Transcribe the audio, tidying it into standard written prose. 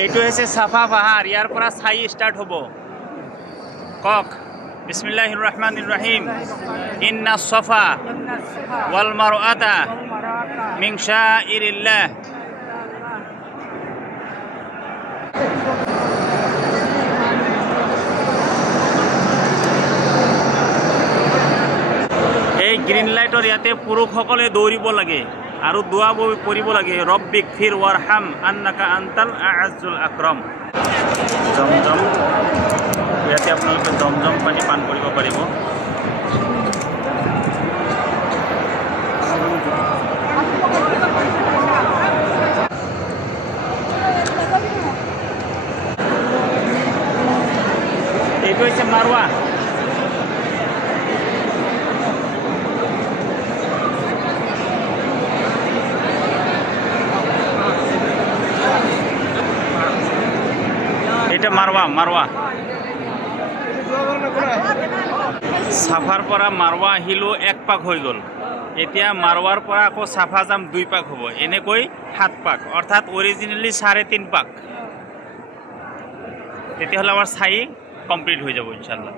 এইটো হৈছে সাফা পাহাৰ ইয়াৰ পৰা চাই ষ্টাৰ্ট হ'ব কক বিসমিল্লাহিৰ ৰহমানিৰ ৰহিম ইন্না সফা ওয়াল মাৰওয়াতা মিন শাইৰিল্লাহ এই গ্ৰীণ লাইটৰ ইয়াতে পুৰুষসকলে দৌৰিব লাগে আৰু দোয়া পঢ়িব লাগে ৰব্বিক ফিৰ ৱাৰহাম আন্নাকা আনতাল আ'জ্জুল আকৰাম জমজম ইয়াতে আপোনালোকে জমজম পানী পান কৰিব পাৰিব এইটো হৈছে মাৰৱা এটা মাৰওয়া মাৰওয়া সাফাৰ পৰা মাৰওয়া আহিলো এক পাক হৈ গল এতিয়া মাৰওয়াৰ পৰা আকৌ সাফা যাম 2 পাক হ'ব এনেকৈ 7 পাক অর্থাৎ অরিজিনালি 3.5 পাক তেতিয়াহলে আমাৰ চাই কমপ্লিট হৈ যাব ইনশাআল্লাহ